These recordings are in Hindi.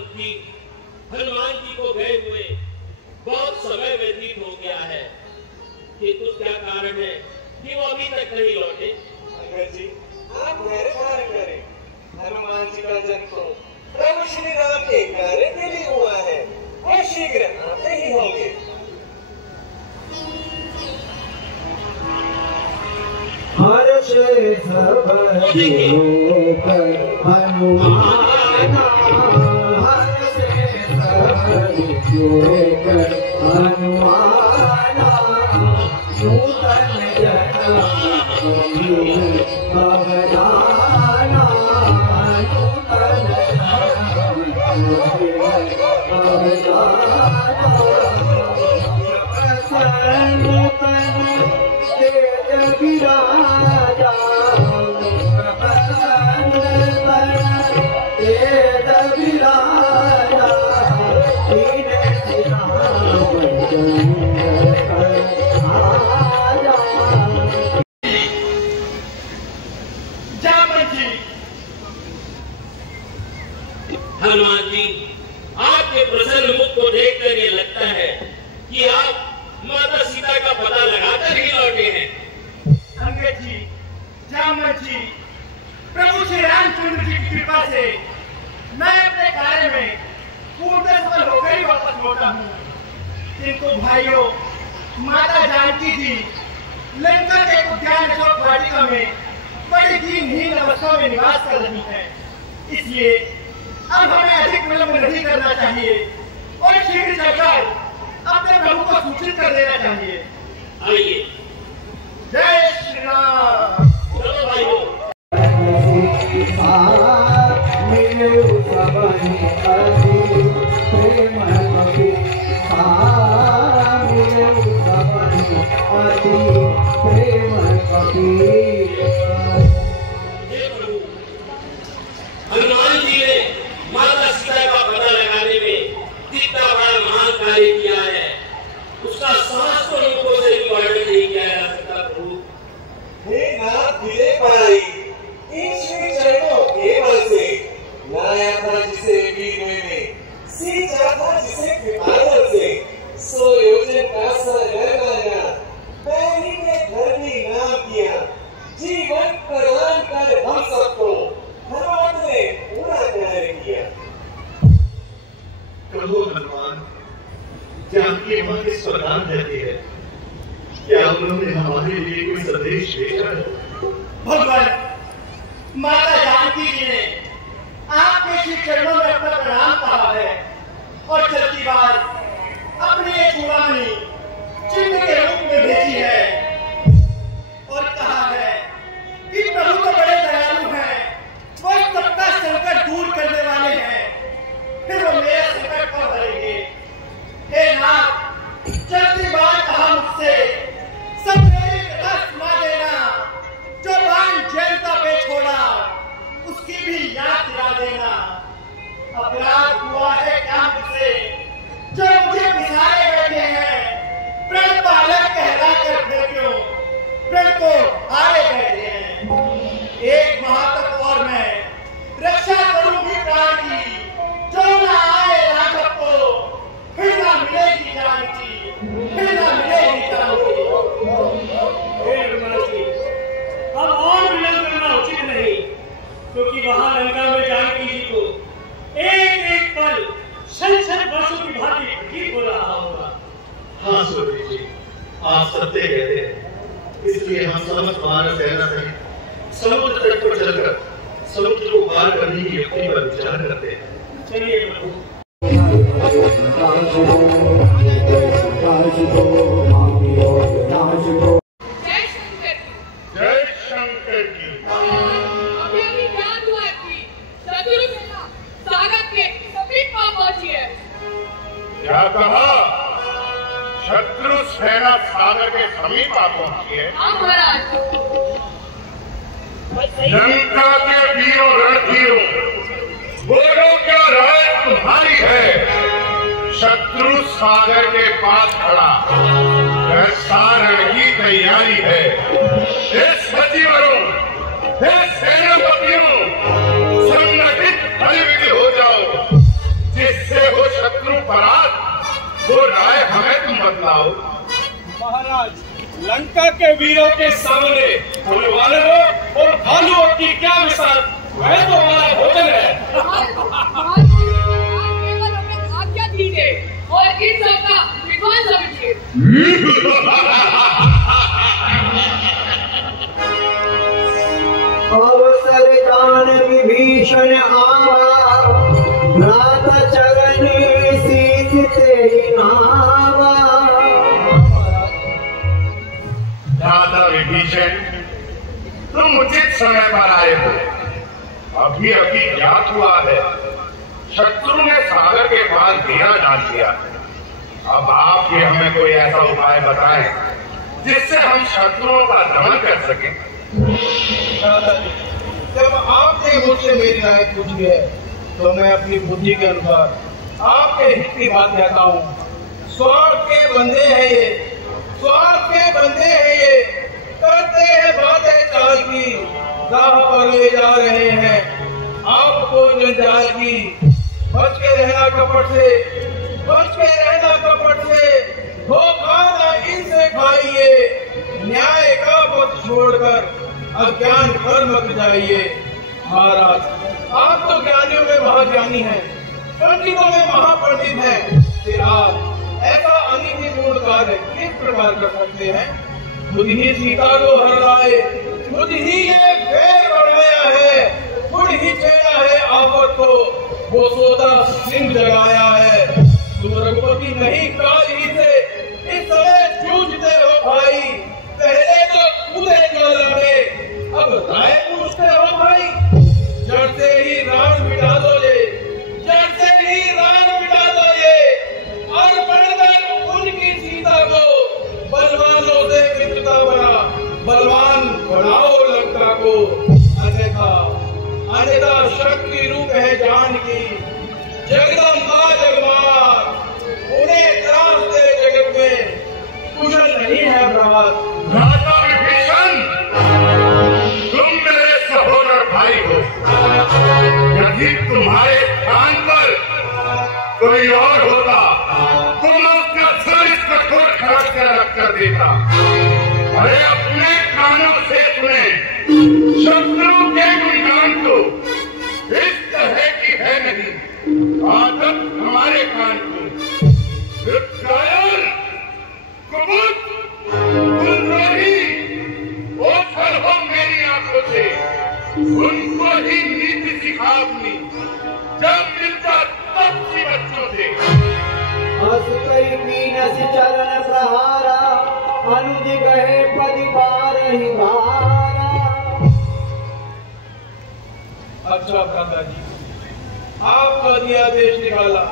पंथी हनुमान जी को गए हुए बहुत समय व्यतीत हो गया है, किंतु क्या कारण है कि वो अभी तक नहीं लौटे? अंकल जी, आप धैर्य करें। हनुमान जी का जन्म तो प्रभु श्री राम के कार्य के लिए हुआ है, वो शीघ्र आते ही होंगे। हर्ष सब हनुमान, हर्ष सब हनुमान, नूतन जन्म अवदाना, नूतन विराजा तेज विराजा हनुमान जी, आपके प्रसन्न मुख को देखकर ये लगता है कि आप माता सीता का पता लगाकर ही लौटे हैं। अंगद जी, जामवंत जी, प्रभु श्री रामचंद्र जी की कृपा से मैं अपने कार्य में पूर्ण सफल होकर ही वापस लौटा हूँ। किंतु भाइयों, माता जानकी जी लंका के उद्यान अशोक वाटिका में बड़ी दीनहीन अवस्था में निवास कर रही है। इसलिए अब हमें अधिक विलंब नहीं करना चाहिए और शीघ्र चलकर अपने प्रभु को सूचित कर देना चाहिए। आइए। जय श्री राम। चलो भाइयों। हनुमान जी ने माता सीता का पता लगाने में कितना बड़ा महान कार्य किया है, उसका साहस तो लोगों से भी वर्णन नहीं किया जा सकता। प्रभु हे नाथ विजय पाई, ईश्वर चरणों के बल से लाया था जिसे वीर में, सींचा था जिसे कृपाल से, सो योजन का सरगर माना, पैरी के घर भी नाम किया, जीवन प्रदान कर हम सबको हनुमान ने पूरा कार्य किया। प्रभु हनुमान, जानकी मां किस प्रकार रहती है? क्या उन्होंने हमारे लिए कोई संदेश भेजा है? भगवान, माता जानकी जी ने आपके श्री चरणों में अपना प्रणाम कहा है और चलती बार अपनी एक चूड़ामणि चिन्ह के रूप में भेजी है और कहा है कि प्रभु तो बड़े दयालु हैं, वो सबका संकट दूर करने वाले हैं, फिर वो मेरा संकट कब भरेंगे? हे नाथ, चलती बार कहा मुझसे सब मेरी कथा सुना देना, जो बाण जनता पे छोड़ा उसकी भी याद दिला देना। अपराध हुआ है क्या मुझसे जो मुझे बिसारे बैठे हैं, प्रण पालक कहला कर फिर क्यों प्रण को हारे बैठे हैं। एक माह तक और मैं रक्षा करूंगी प्राण की, जो ना आए राघव को फिर ना मिलेगी जानकी, फिर ना मिलेगी जानकी। अब और विलंब करना उचित नहीं, क्योंकि वहां लंका में जानकी जी को एक एक पल शत वर्षों की भांति प्रतीत हो रहा होगा। हाँ सूर्य जी, आप सत्य कहते हैं, इसलिए हम समस्त भारत सेना सहित समुद्र तट पर चलकर समुद्र को पार करने की युक्ति पर विचार करते हैं। चलिए प्रभु। जय शंकर की। हमें अभी ज्ञान हुआ कि शत्रु सेना सागर के समीप पहुंची है। क्या कहा? शत्रु सेना सागर के समीप आ पहुंची है? हाँ महाराज। लंका के वीरों रणधीरों, बोलो क्या राय तुम्हारी है? शत्रु सागर के पास खड़ा, सारण की तैयारी है। हे सचिवरों, हे सेनापतियों, संगठित हरिविधि हो जाओ। लंका के वीरों के सामने होने वाले हो और भालुओं की क्या मिसाल, वह तो हमारा भोजन है। आप केवल हमें आज्ञा दीजिए और इन सबका विद्वान समझिए। अवसर जान विभीषण आवा, भ्रात चरण शीस तेहि नावा। भ्राता विभीषण, तुम उचित समय पर आए हो। अभी अभी ज्ञात हुआ है शत्रु ने सागर के पार घेरा डाल दिया। अब आप ये हमें कोई ऐसा उपाय बताएं जिससे हम शत्रुओं का दमन कर सकें। जब आपने मुझसे मेरी राय पूछी है तो मैं अपनी बुद्धि के अनुसार आपके हित की बात कहता हूँ। स्वार्थ के बंदे हैं ये, स्वार्थ के बंदे हैं ये, करते हैं बातें चाल की, राह पर ले जा रहे हैं आपको जंजाल की। बच के रहना कपट से, बच के रहना कपट से, धोखा न इनसे खाइए, न्याय का पथ छोड़कर अज्ञान पर मत जाइए। महाराज, आप तो ज्ञानियों में महाज्ञानी हैं, पंडितों में महापंडित हैं, फिर आप ऐसा अनितिपूर्ण कार्य किस प्रकार कर सकते हैं? खुद ही सीता को हर लाए, खुद ही ये फेर बढ़ाया है, खुद ही छेड़ा है आफत को, वो सोता सिंह जगाया है। तुम रघुपति नहीं काल ही से इस समय जूझते हो भाई, पहले तो कूदे ज्वाला में, अब राय पूछते हो भाई। जड़ से ही राम मिटा दोगे, जड़ से ही राम मिटा दोगे, और बढ़कर उनकी सीता को बलवानों से मित्रता बना, बलवान बनाओ लंका को। अन्यथा अन्यथा शक्ति रूप है जान की, जगदम्बा जगमार, उन्हें त्रास दे जगत में, कुशल नहीं है भ्रात। भ्राता विभीषण, तुम मेरे सहोदर भाई हो। यदि तुम्हारे स्थान पर कोई और होता तो मैं उसका सिर इस कठोर खड़क से रख कर देता। अरे अपने कानों से सुने शत्रु के गुणगान को, इस तरह की है नहीं आदत हमारे कान को। कुबुत, गुमराही, ओझल हो मेरी आंखों से, उनको ही नीति सिखा अपनी, जब मिलता तब सी बच्चों से। हस कई मीनस चरण प्रहारा, अनुज गहे पदि बारहि बारा। अच्छा भ्राता जी, आपका दिया आदेश निकाला,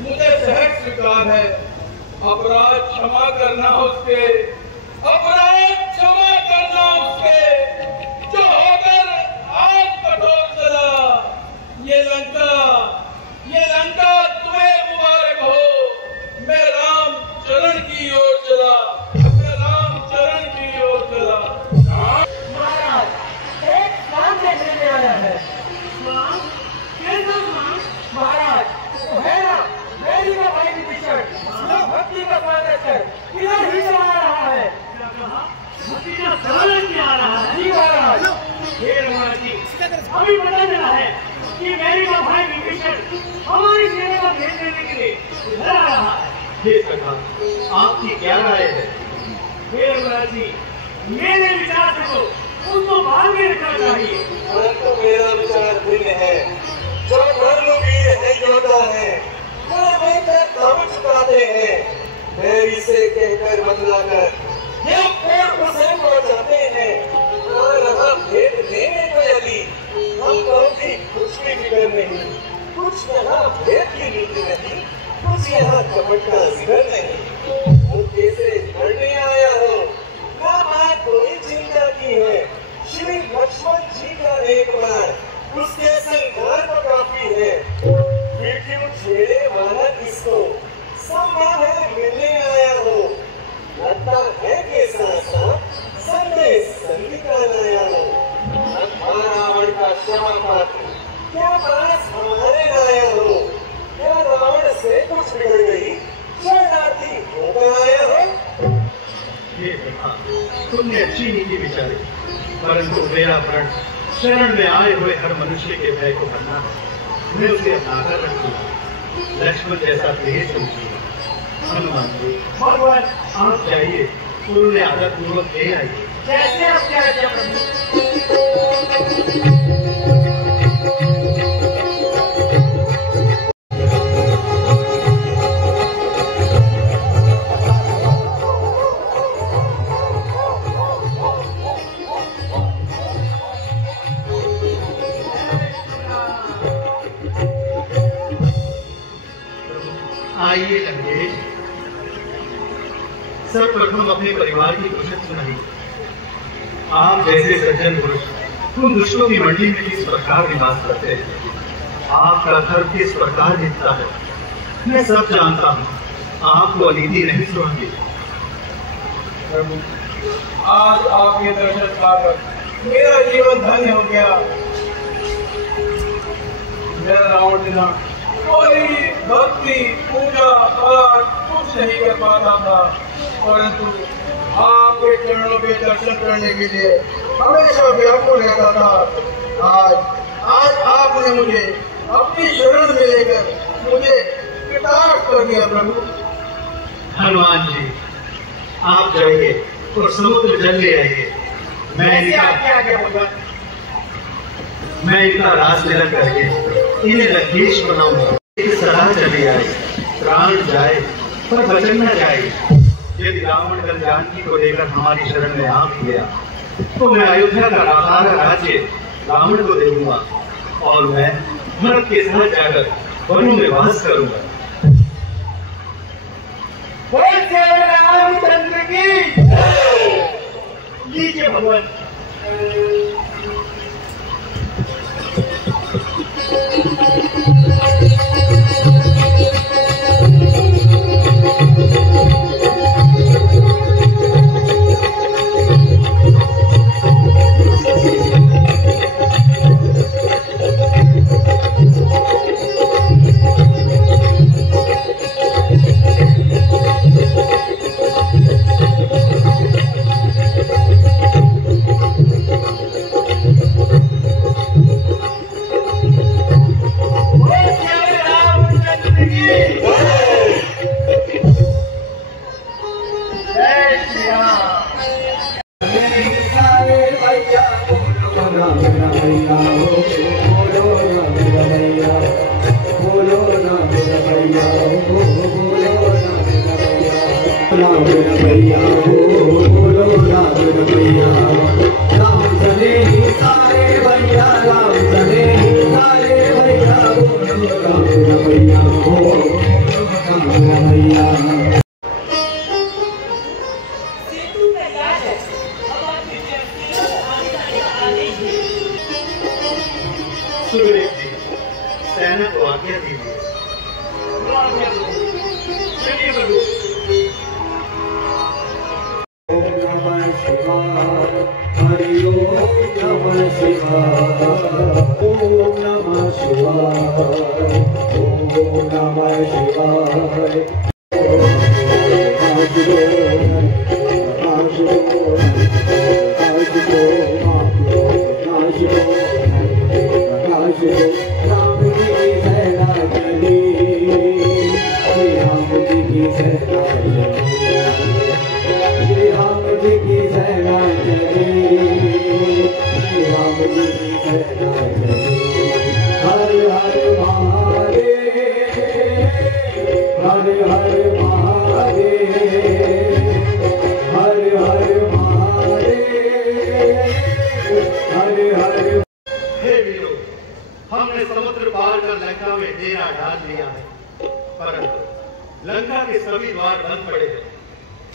मुझे सहज स्वीकार है। अपराध क्षमा करना उसके, अपराध क्षमा करना उसके, जो होकर आज कठोर चला। ये लंका तुम्हें मुबारक हो। मैं राम चरण की ओर चला, मैं राम चरण की ओर चला। महाराज, एक काम देखने में आया है। महाराज, वो है ना मेरी का भाई विभीषण, भक्ति का स्वागत है, इधर ही से आ रहा है। भक्ति का स्वागत किया आ रहा है। जी महाराज। हे महाराज जी, अभी पता चला है कि मेरी का भाई विभीषण हमारी सेना को भेज देने के लिए इधर आ रहा है। हे सखा, आपकी क्या राय है? हे महाराज जी, मेरे विचार से तो उसको बाद में रखना चाहिए। परंतु मेरा विचार भिन्न है। जो धर्मवीर है, योद्धा है, वो बेहतर दाम चुकाते हैं। मैं इसे कहकर बतलाकर ये पेड़ उसे पहुंचाते हैं। और रहा भेद देने को यदि हम कभी कुछ भी फिक्र नहीं, कुछ यहाँ भेद की नीति नहीं, कुछ यहाँ कपट का जिक्र नहीं। वो कैसे लड़ने आया हो, ना बात कोई चिंता की है। श्री लक्ष्मण जी का एक बार उसके संघार को काफी है। फिर क्यों छेड़े वाला किसको, संभव है मिलने आया हो। लगता है कि सासा संदेश संधिका लाया हो। रावण का क्षमा पात्र क्या पास हमारे लाया हो। क्या रावण से कुछ बिगड़ गई, शरणार्थी होकर आया हो। हे ब्रह्मा, तुमने अच्छी नीति विचारी, परंतु मेरा प्रण शरण में आए हुए हर मनुष्य के भय को भरना है। मैं उसे अपनाकर रखूंगा, लक्ष्मण जैसा तेज समझूंगा। हनुमान जी, भगवान आप जाइए, उन्होंने आदर पूर्वक ले आइए। जैसे आप क्या आइए लंकेश, सर्वप्रथम अपने परिवार की कुशल सुनाइए। आप जैसे सज्जन पुरुष उन दुष्टों की मंडी में किस प्रकार निवास करते हैं, आपका धर्म किस प्रकार दिखता है, मैं सब जानता हूँ। आपको अनीति नहीं सुनेंगे। प्रभु, आज आपके दर्शन पाकर मेरा जीवन धन्य हो गया। मेरा रावण बिना कोई भक्ति पूजा पाठ कुछ नहीं कर पाता था, परंतु आपके चरणों के दर्शन करने के लिए हमेशा व्याकुल रहता था। आज आपने मुझे अपनी शरण में लेकर मुझे कृतार्थ कर दिया। प्रभु हनुमान जी, आप जाइए और समुद्र जल ले आइए। मैं इनका रास तिलक करके इन्हें लंकेश बनाऊंगा। एक सदा चली आए, प्राण जाए पर वचन न जाए। यदि रावण कल जानकी को लेकर हमारी शरण में आ भी गया, तो मैं अयोध्या का सारा राज्य रावण को दे दूंगा और मैं भरत के साथ जाकर वनों में वास करूंगा। रामचंद्र की लीजिए भगवान। सुग्रीव जी, सेना को आज्ञा दीजिए। ओम नमः शिवाय, हरि ओम नमः शिवाय, ओम नमः शिवाय, ओम नमः शिवाय। हमने समुद्र पार कर लंका में डेरा डाल लिया है, परंतु लंका के सभी द्वार बंद पड़े हैं।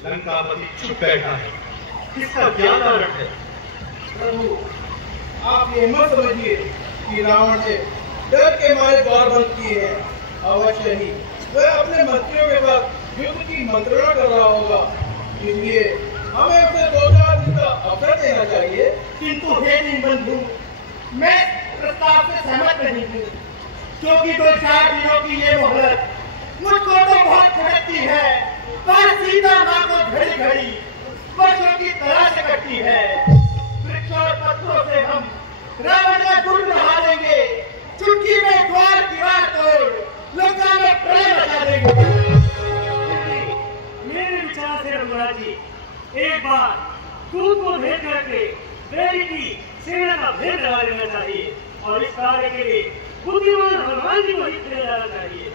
लंकापति चुप बैठा है, इसका क्या कारण है? प्रभु, आप ये मत समझिए कि रावण ने डर के मारे द्वार बंद किए हैं। अवश्य ही वह अपने मंत्रियों के साथ युद्ध की मंत्रणा कर रहा होगा, इसलिए हमें उसे 2-4 दिन का अवसर देना चाहिए। किंतु हे दीनबंधु, मैं प्रस्ताव से सहमत नहीं हूँ, क्योंकि 2-4 दिनों की ये मोहलत मुझको तो बहुत खटकती है। पर सीता माँ को घड़ी घड़ी वर्षों की तरह से कटती है। वृक्षों और पत्थरों से हम रावण का दुर्ग बढ़ा देंगे, चुटकी में द्वार दीवार तोड़ लोगों में प्रलय मचा देंगे। मेरे विचार से रघुराज जी, एक बार दूध को भेद करके देवी की सेना का भेद लगा लेना चाहिए और इस कार्य के लिए बुद्धिमान हनुमान जी को ही चले जाना चाहिए।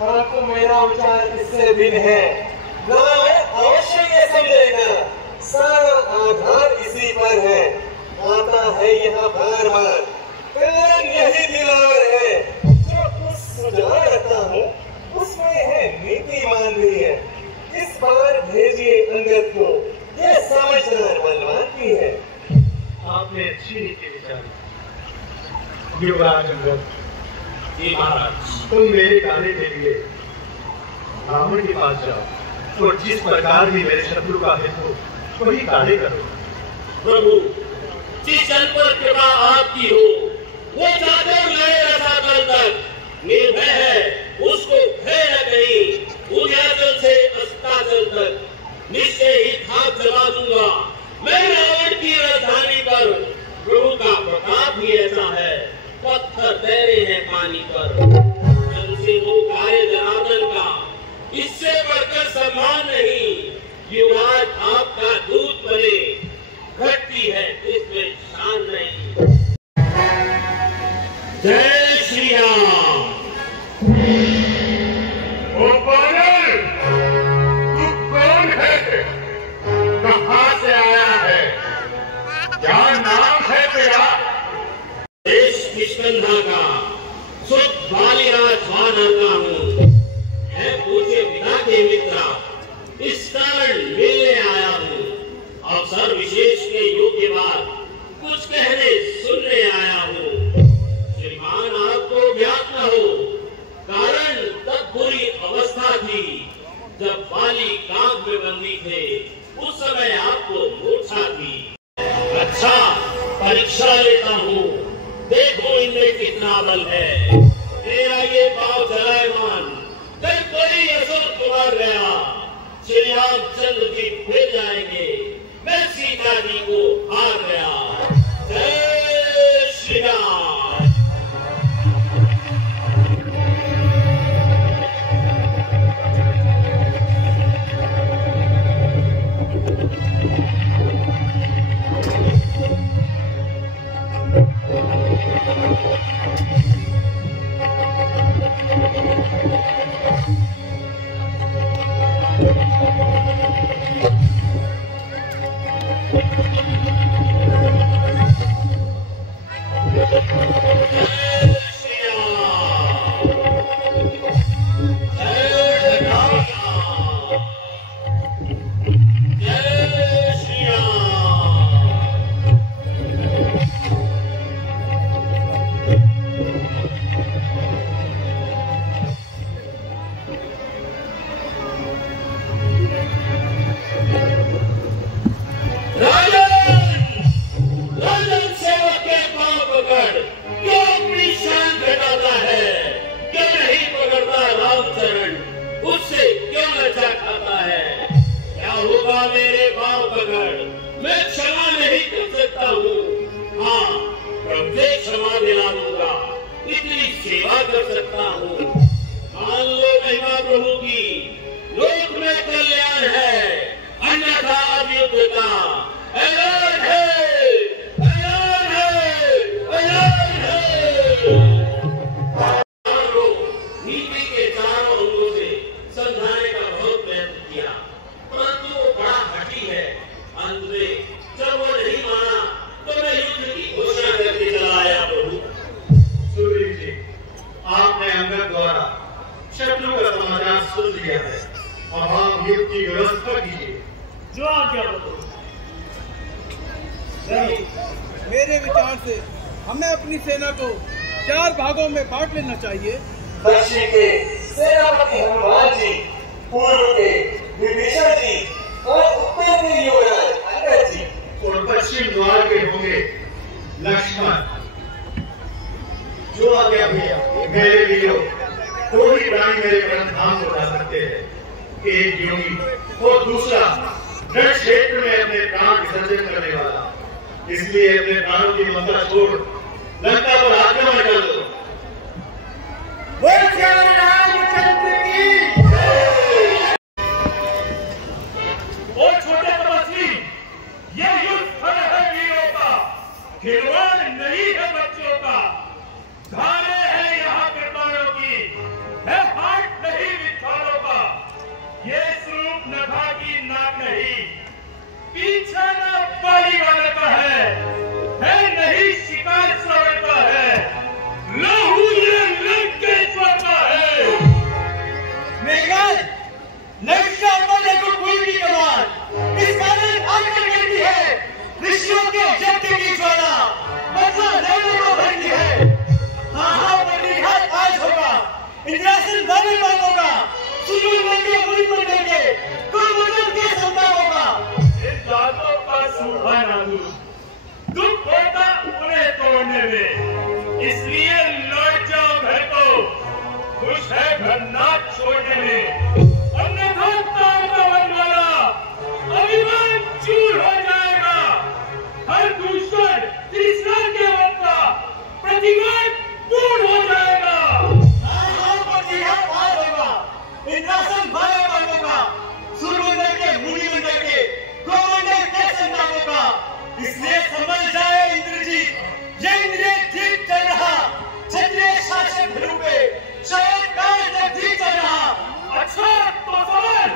परंतु मेरा विचार इससे भिन्न है। रावण अवश्य ये समझेगा, सारा आधार इसी पर है। आता है यहाँ बार बार, कारण यही दिलावर है। जो उस सुझाव रखता हूँ उसमें है नीति मानवी है। इस बार भेजिए अंगद को, यह समझदार बलवान की है। आपने अच्छी नीति विचारी। युवराज अंगद, जी महाराज, तुम मेरे कार्य के लिए रावण के पास जाओ और जिस प्रकार भी मेरे शत्रु का हित हो वही कार्य करो। प्रभु, जिस जन पर कृपा आपकी हो वो चादर लड़े रसातल तक निर्भय है, उसको भय न कहीं। उद्याचल से अस्ताचल तक निश्चय ही खाक जमा दूंगा। मैं रावण की राजधानी पर, प्रभु का प्रताप ही ऐसा है, पत्थर तैरे हैं पानी पर। जन से हो कार्य जनार्दन का, इससे बढ़कर सम्मान नहीं। युवराज आपका दूत बने, घटती है इसमें शान नहीं। जय श्री राम। ओ पागल, तू कौन है? कहाँ से आया है? क्या नाम है तेरा? देश किष्किंधा का सुत बालीराज वानर हूँ। मैं पूछे पिता के मित्रा, इस कारण मिलने आया हूँ। अवसर विशेष के योग्य बात कुछ कहने सुनने आया हूँ। श्रीमान आपको ज्ञात न हो, कारण तब बुरी अवस्था थी जब बाली कांग में बंदी थे। उस समय आपको मूर्छा थी। अच्छा, परीक्षा लेता हूँ, देखो इनमें कितना बल है। मेरा ये पांव चलायमान, जब कोई असुर तुम्हार गया, श्री रामचंद्र जी फिर जाएंगे, मैं सीता जी को हार गया। जय श्री राम। मेरे विचार से हमें अपनी सेना को 4 भागों में बांट लेना चाहिए। दक्षिण के सेनापति हनुमान जी, पूर्व के विभीषण जी और उत्तर के युवराज अंगद जी, और पश्चिम द्वार के होंगे लक्ष्मण। जो आज्ञा भैया मेरे वीरों, कोई प्राणी मेरे परम धाम को जा सकते हैं। एक योगी और दूसरा रण क्षेत्र में अपने प्राण विसर्जन करने वाला, इसलिए अपने प्राणों की ममता छोड़ लंका पर आक्रमण कर दो। रामचंद्र की ओ छोटे तपस्वी, ये युद्ध है वीरों का, खिलवाड़ नहीं है बच्चों का। धारे है यहाँ कृपाणों की, है हाथ नहीं विद्वानों का। ये स्वरूप नभा की नाक नहीं, पीछा न बाली वाले का है नहीं शिकार सौर का है, लहू ये लंकेश्वर का है। मेघनाथ, लंका पर देखो कुल की कमान, इस कारण आकर कहती है, ऋषियों के यज्ञ की ज्वाला बदला लेने को भरती है। हाँ बद्रीघात आज होगा, इंद्रासन वाले मांगोगा, सुजून लेके मुनि बन लेंगे, कुलवचन के संता होगा। इन बातों का सूखा ना दूं, दुख होता उन्हें तोड़ने में, इसलिए लौट जाओ घर को, खुश है घर ना छोड़ने में। अन्यथा तार का बनवाला अभिमान चूर हो जाएगा, हर दूसर तीसरा के बनता प्रतिवाद पूर्ण हो जाएगा। इंद्रासन वाले मांगोगा, सूर्यमंडल के मुनि मंडल के गोमंडल के संतानों का, इसलिए समझ जाए इंद्रजीत, ये इंद्रिय ठीक चल रहा, क्षत्रिय शासक ध्रुव पे शायद काल तक ठीक चल रहा। अच्छा तो सवाल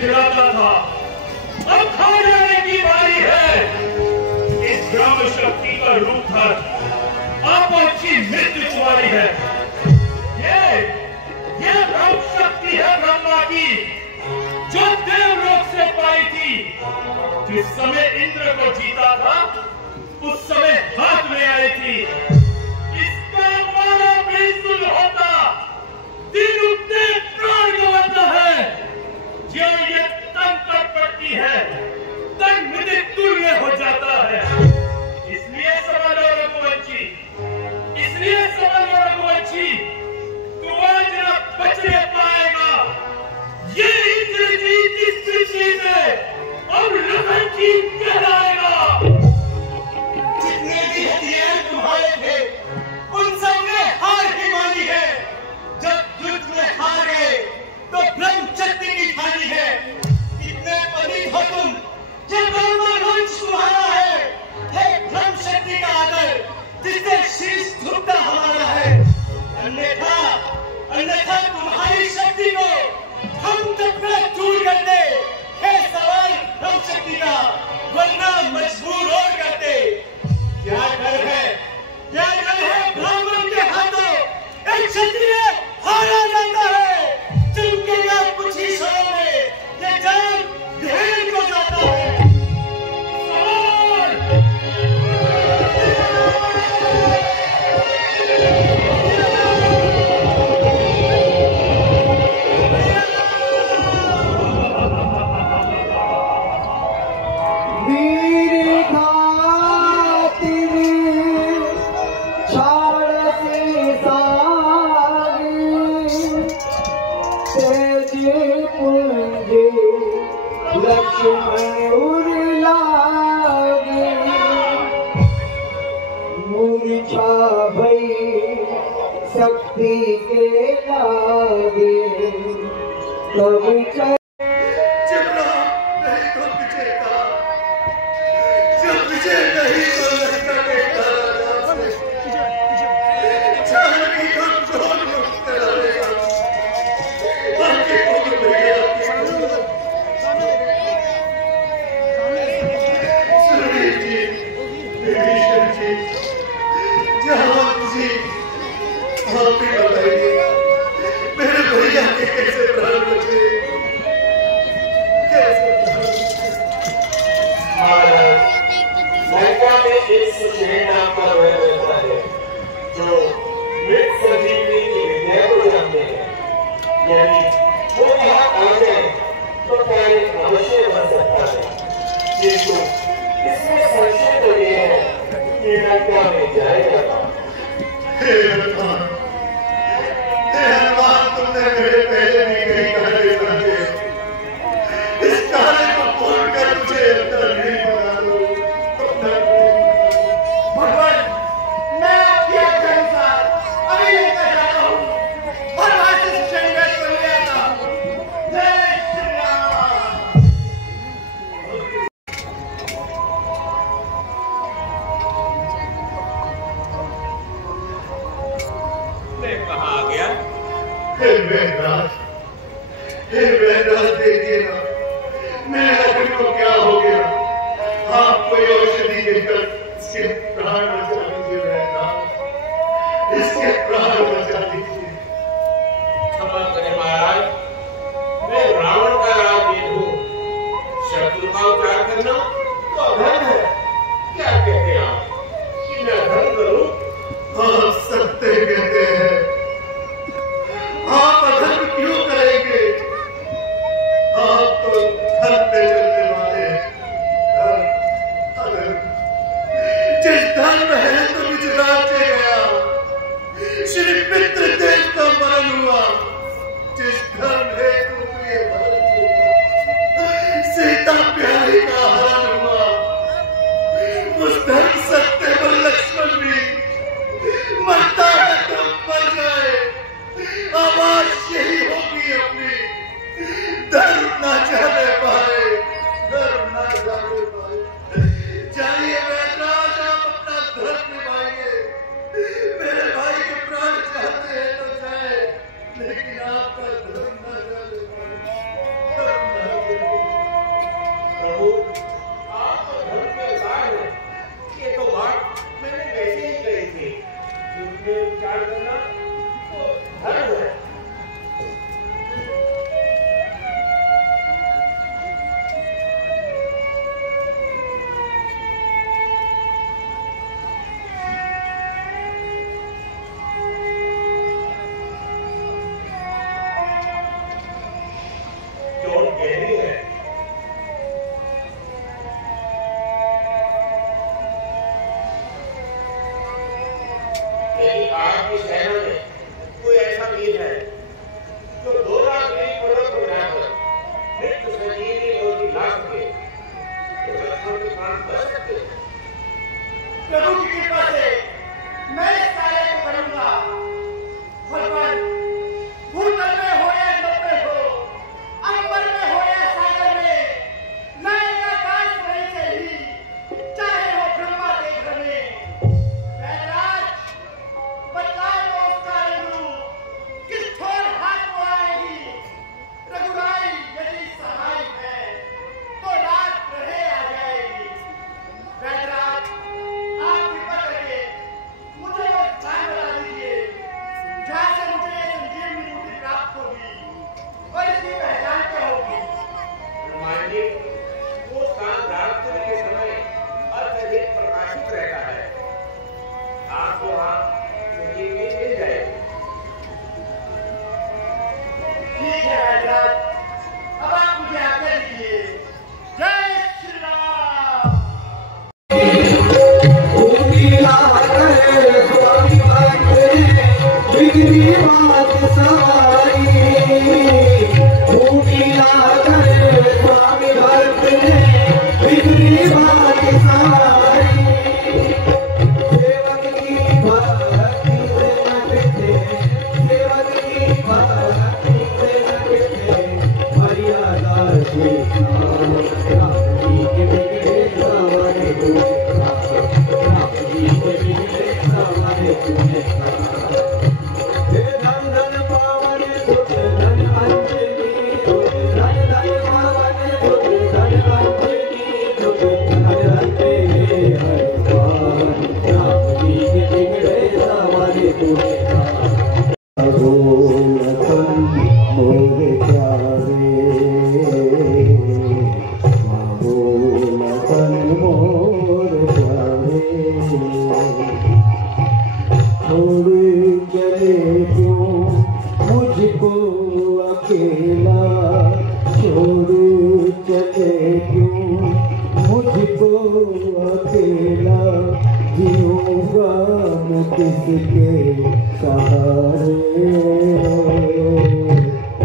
खिलाता था, अब खा जाने की बारी है। इस ब्रह्म शक्ति का रूप धर, आपो की मृत्यु तुम्हारी है। ये ब्रह्म शक्ति है ब्रह्मा की, जो देवलोक से पाई थी। जिस समय इंद्र को जीता था, उस समय हाथ में आई थी। इसका मारा बिल्कुल होता, दिन उठते प्राण गंवाता है। जो ये तन पर पड़ती है, तन मृत्यु तुल्य हो जाता है। इसलिए समझो रघुवंशी, इसलिए समझो रघुवंशी, तू आज न बचने पाएगा। ये इंद्रजीत इस पृथ्वी में और लखन जी कहलाएगा। जितने भी हथियार तुम्हारे थे, उन सब ने हार ही मानी है। जब युद्ध में हार गए, तो ब्रह्म शक्ति की हानि है। इतने पतित हो तुम, ये ब्रह्मवंश तुम्हारा है ब्रह्म शक्ति का आदर, जिससे शीश झुकता हमारा है। अन्यथा तुम्हारी शक्ति को हम टुकड़ा चूर कर दे। है सवाल ब्रह्म शक्ति का, वरना मजबूर और करते। क्या डर है ब्राह्मण के हाथों एक क्षत्रिय हारा जाता है। चमकेगा कुछ ही क्षणों में, ये जान ढेर को जाता है। मूर्छा भई भक्ति के लागे कभी चिमना नहीं तो विजेता, जब विजय नहीं तो लड़का बेटा, चांदी को जोड़ मुक्त करेगा, बाकी को भैया सुनील जी, विभीषण जी, जावत जी, आप ही बताइए मेरे भैया के कैसे प्राण बचे? लंका में एक सुषेण नाम का वह रहता है जो मृत संजीवनी की विद्या को जानते हैं। यदि वो यहाँ आ जाए तो कार्य अवश्य बन सकता है, किंतु इसमें संशय तो ये है कि लंका में जाएगा। हे हनुमान, तुमने मेरे पहले भी कई कार्य समझे, इस कार्य को पूर्ण कर मुझे अंतर नहीं बना दो। भगवान, मैं आपकी आज्ञा अनुसार अभी लेकर जाता हूँ और वहां से सुषेण को ले आता हूँ। जय श्री राम। मैं कहाँ आ गया? हे वैद्यनाथ देखिए ना, मेरे लकड़ी को क्या हो गया? आप कोई औषधि देकर इसके प्राण बचा लीजिए वैद्यनाथ, इसके प्राण बचा लीजिए। क्षमा करें महाराज, मैं रावण का राजवीर हूँ। शत्रु का उद्धार करना तो अधर्म है। क्या कहते हैं आप कि मैं अधर्म करूँ? आप सत्य कहते हैं, आप अधर्म क्यों करेंगे? आप तो धर्म पे चलने वाले हैं। अधर्म जिस धर्म है तो गुजरात से गया, श्री पितृ देव का मरण हुआ, जिस धर्म है तो प्रिय भरत हुआ, सीता प्यारी का हरण हुआ, उस धर्म सत्य पर लक्ष्मण भी मरता है तो मर जाए, आवाज यही होगी अपनी, धर्म ना जाने पाए, धर्म ना जाने पाए। जाइए वैद्यनाथ, आप अपना धर्म निभाइए। मेरे भाई के प्राण चाहते हैं तो जाए, लेकिन आपका धर्म ना जाने पाए, धर्म ना जाने पाए। प्रभु, आप तो धर्म के अवतार हैं। ये तो बात मैंने वैसे ही कही थी। जिनके विचार करना तो धर्म है। चोट गहरी है। यदि आपकी सेना में कोई ऐसा वीर है जो 2 लाख वीर पर्वत को जाकर मृत संजीवनी रोटी ला सके, तो लक्ष्मण के प्राण बच सकते हैं। प्रभु की कृपा से मैं इस कार्य को करूंगा। भगवान, भूतल में हो या जल में हो, अंबर में हो या सागर में, नायक आकाश में से ही, चाहे वो ब्रह्मा के घर में। वैराज, बतलाए वो उसका रूप, किस ठोर हाथ को आएगी। रघुराई यदि सहाय है, तो रात रहे आ जाएगी। वैराज, आप कृपा करके मुझे वो स्थान बता दीजिए जहाँ से मुझे ये संजीवनी बूटी प्राप्त होगी और इसकी पहचान क्या होगी। हनुमान जी, वो स्थान रात्रि के समय अत्यधिक प्रकाशित रहता है। आपको वहाँ संजीवनी मिल जाएगी। ठीक है वैराज, अब आप मुझे आज्ञा दीजिए। जय श्री राम। सेवक की भक्ति से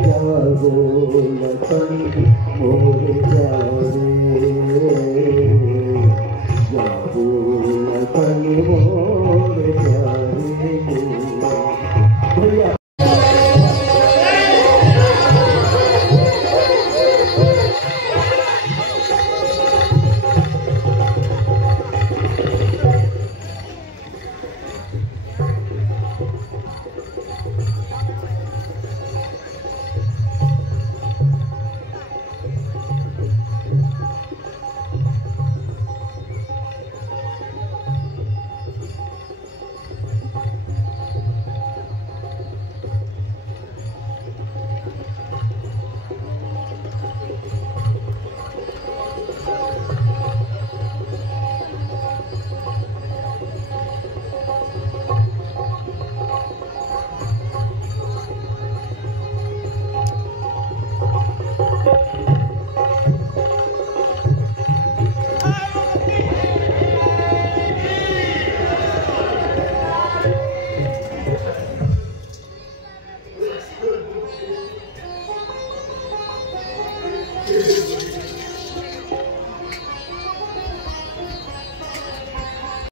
जागो लखन मोर